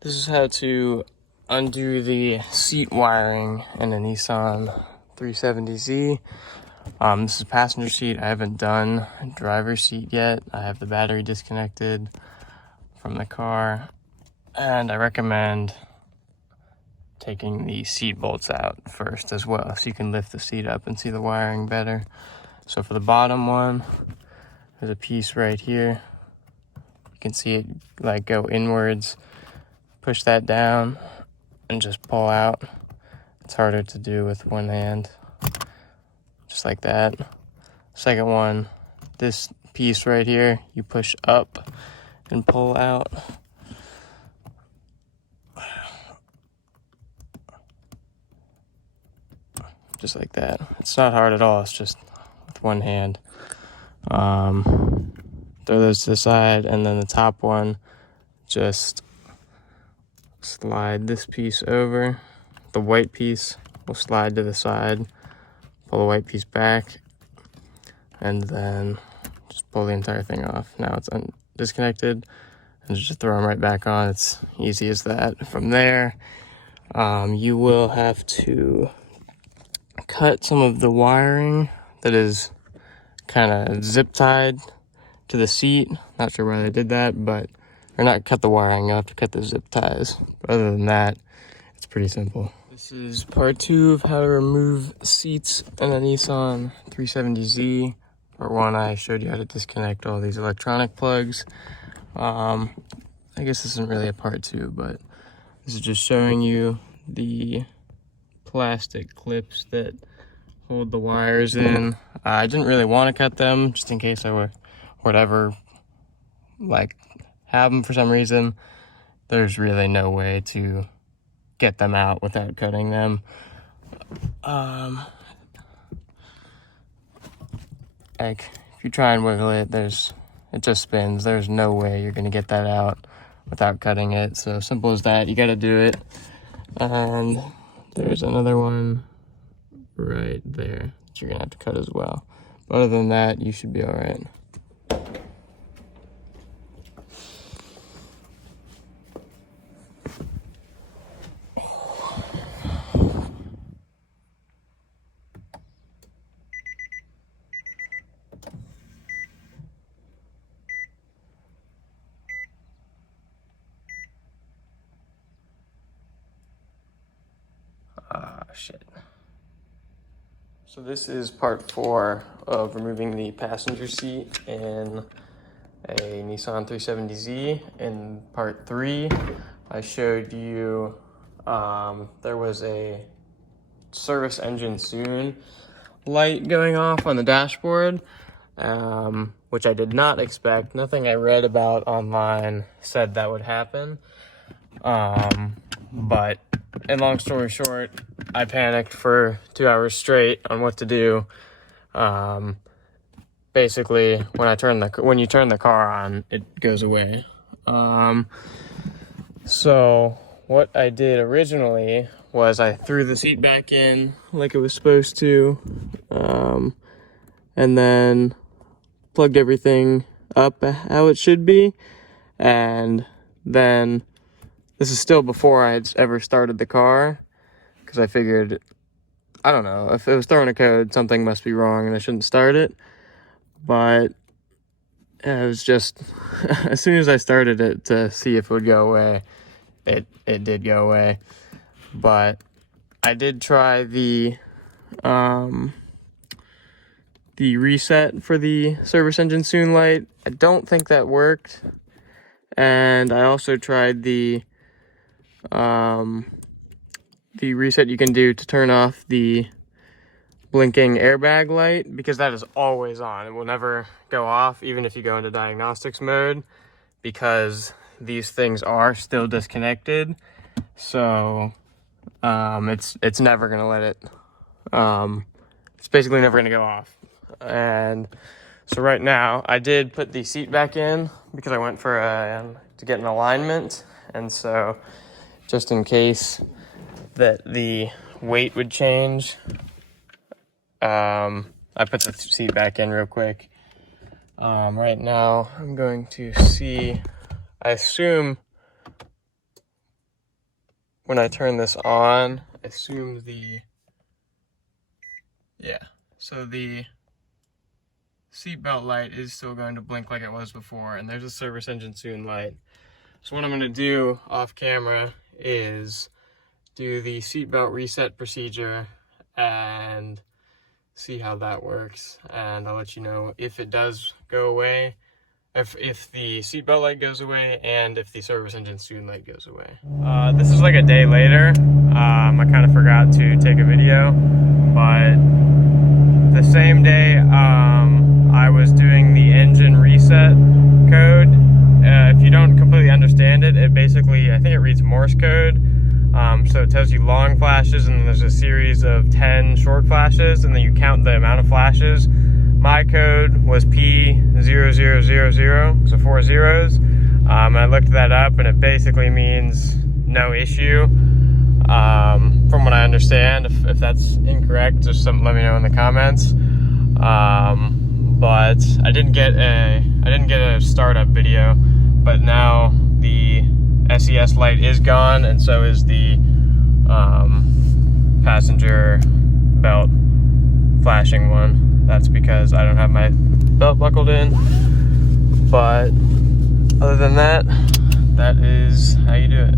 This is how to undo the seat wiring in a Nissan 370z. This is passenger seat. I haven't done driver's seat yet. I have the battery disconnected from the car, and I recommend taking the seat bolts out first as well, so you can lift the seat up and see the wiring better. So for the bottom one, there's a piece right here. You can see it like go inwards. Push that down and just pull out. It's harder to do with one hand, just like that. Second one, this piece right here, you push up and pull out. Just like that. It's not hard at all, it's just with one hand. Throw those to the side, and then the top one, just slide this piece over. The white piece will slide to the side, pull the white piece back, and then just pull the entire thing off. Now it's disconnected, and just throw them right back on. It's easy as that. From there, you will have to cut some of the wiring that is kind of zip tied to the seat. Not sure why they did that, but or not cut the wiring, you have to cut the zip ties. But other than that, it's pretty simple. This is part 2 of how to remove seats in a Nissan 370z. Part 1, I showed you how to disconnect all these electronic plugs. I guess this isn't really a part 2, but this is just showing you the plastic clips that hold the wires in. I didn't really want to cut them, just in case I would ever like have them for some reason. There's really no way to get them out without cutting them. Like if you try and wiggle it, it just spins. There's no way you're gonna get that out without cutting it. So simple as that. You gotta do it. And there's another one right there that you're gonna have to cut as well. But other than that, you should be all right. Shit. So this is part 4 of removing the passenger seat in a Nissan 370z. In part 3, I showed you there was a service engine soon light going off on the dashboard, which I did not expect. Nothing I read about online said that would happen. But and long story short, I panicked for 2 hours straight on what to do. Basically, when you turn the car on, it goes away. So what I did originally was I threw the seat back in like it was supposed to, and then plugged everything up how it should be, and then this is still before I had ever started the car, because I figured, I don't know, if it was throwing a code, something must be wrong and I shouldn't start it. But it was just, as soon as I started it to see if it would go away, it did go away. But I did try the reset for the service engine soon light. I don't think that worked. And I also tried the reset you can do to turn off the blinking airbag light, because that is always on. It will never go off, even if you go into diagnostics mode, because these things are still disconnected. So it's never gonna let it, it's basically never gonna go off. And so right now I did put the seat back in because I went for to get an alignment, and so just in case that the weight would change, I put the seat back in real quick. Right now I'm going to see, I assume when I turn this on, I assume so the seatbelt light is still going to blink like it was before, and there's a service engine soon light. So what I'm going to do off camera is do the seatbelt reset procedure and see how that works, and I'll let you know if it does go away, if the seatbelt light goes away, and if the service engine soon light goes away. This is like a day later. I kind of forgot to take a video, but the same day I was doing the engine reset code. If you don't completely understand it, it basically, I think it reads Morse code. So it tells you long flashes, and then there's a series of 10 short flashes, and then you count the amount of flashes. My code was P0000, so 4 zeros. And I looked that up, and it basically means no issue. From what I understand, if that's incorrect, just let me know in the comments. But I didn't get a startup video, but now the SES light is gone, and so is the passenger belt flashing one. That's because I don't have my belt buckled in. But other than that, that is how you do it.